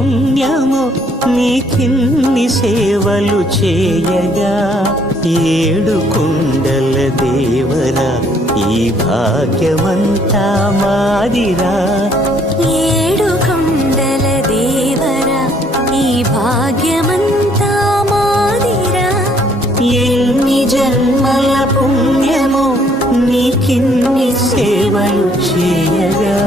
పుణ్యము నీకిన్ని సేవలు చేయగా ఏడు కొండల దేవరా ఈ భాగ్యమంతా మాదిరా ఏడు కొండల దేవరా ఈ భాగ్యమంతా మాదిరా ఎన్ని జన్మల పుణ్యము నీకిన్ని సేవలు చేయగా